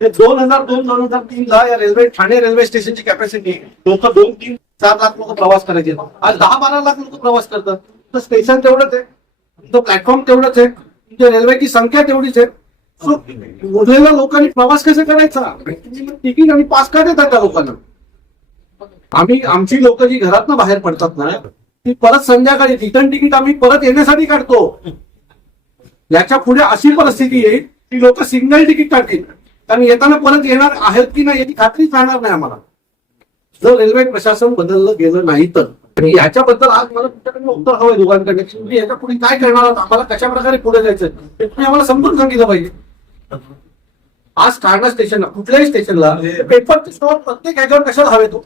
2002-2003 या railway Thane railway स्टेशनची capacity लोक 2-3-4 लाख लोक प्रवास करायचे. आज 10-12 लाख लोक प्रवास करतात. तर स्टेशन तेवढंच आहे, तो प्लॅटफॉर्म तेवढंच आहे, रेल्वेची संख्या तेवढीच आहे. सो उरलेल्या लोकांनी प्रवास कसा करायचा? तिकीट आणि पास का देतात त्या लोकांना? आमची लोक जी घरातनं बाहेर पडतात ना, ती परत संध्याकाळी रिटर्न तिकीट आम्ही परत येण्यासाठी काढतो. याच्या पुढे अशी परिस्थिती येईल की लोक सिंगल तिकीट काढतील, कारण येताना परत येणार आहेत की नाही याची खात्रीच राहणार नाही आम्हाला, जर रेल्वे प्रशासन बदललं गेलं नाही तर. आणि याच्याबद्दल आज मला तुमच्याकडे उत्तर हवंय दोघांकडे, तुम्ही याच्या पुढे काय करणार आहात, आम्हाला कशा प्रकारे पुढे जायचं हे तुम्ही आम्हाला समजून सांगितलं पाहिजे. आज ठाणा स्टेशनला, कुठल्याही स्टेशनला पेपरचे स्टॉल प्रत्येक ह्याच्यावर कशाला हवे? तो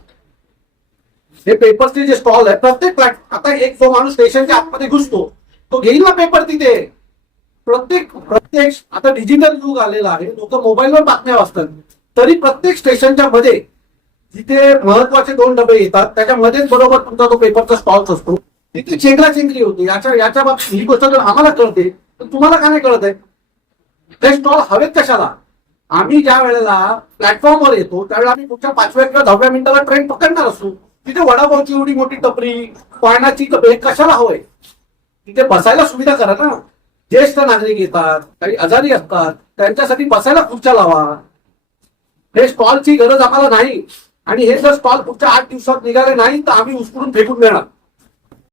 हे पेपरचे जे स्टॉल आहे प्रत्येक आता एक जो माणूस स्टेशनच्या आतमध्ये घुसतो तो घेईल ना पेपर तिथे. प्रत्येक आता डिजिटल युग आलेला आहे, लोक मोबाईलवर बातम्या वाचतात, तरी प्रत्येक स्टेशनच्या मध्ये जिथे महत्वाचे 2 डबे येतात त्याच्यामध्येच बरोबर तुमचा तो पेपरचा स्टॉल असतो. तिथे चेंगराचेंगरी होते. याच्या बाबतीत ही गोष्ट जर आम्हाला कळते तर तुम्हाला का नाही कळत आहे? ते स्टॉल हवेत कशाला? आम्ही ज्या वेळेला प्लॅटफॉर्मवर येतो त्यावेळेला आम्ही पुढच्या 5व्या किंवा 10व्या मिनिटाला ट्रेन पकडणार असतो. तिथे वडापावची एवढी मोठी टपरी, पाण्याची टपरी कशाला हवंय? तिथे बसायला सुविधा करा ना. ज्येष्ठ नागरिक येतात, काही आजारी असतात, त्यांच्यासाठी बसायला खुर्च्या लावा. हे स्टॉलची गरज आम्हाला नाही. आणि हे जर स्टॉल पुढच्या 8 दिवसात निघाले नाही तर आम्ही उचलून फेकून देणार.